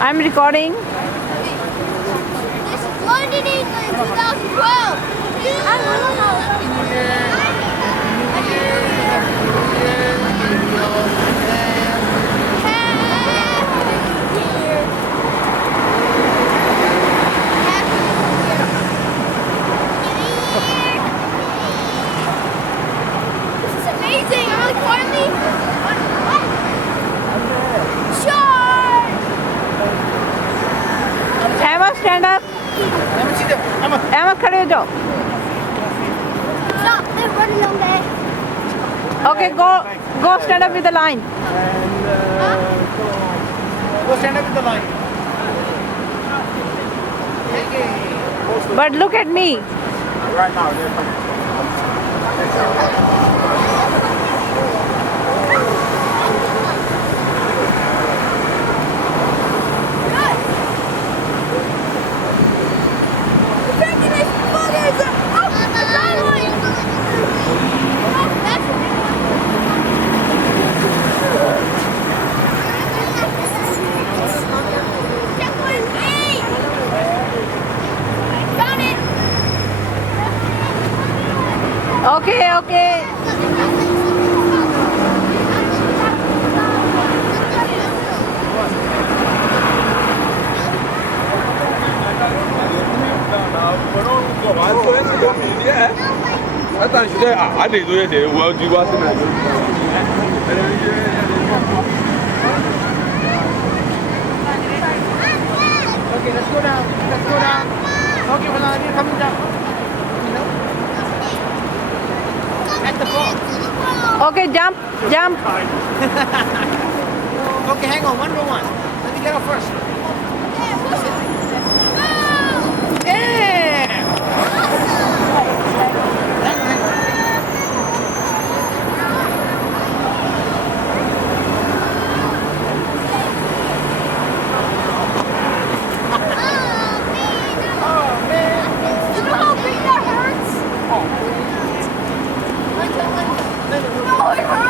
I'm recording. This is London, England, 2012. This is amazing. I'm really quietly. Sure. Emma, stand up. Emma, खड़े हो जाओ. Stop. They're running on there. Okay, go stand up with the line. Go stand up in the line. But look at me. Right now, they're coming. Okay. Attends, ah, désolé, c'est du bois, c'est Okay, let's go down. Okay, we're coming down. At the fall. Okay, jump. Okay, hang on, one by one. Let me get up first. Yeah! No, it hurts.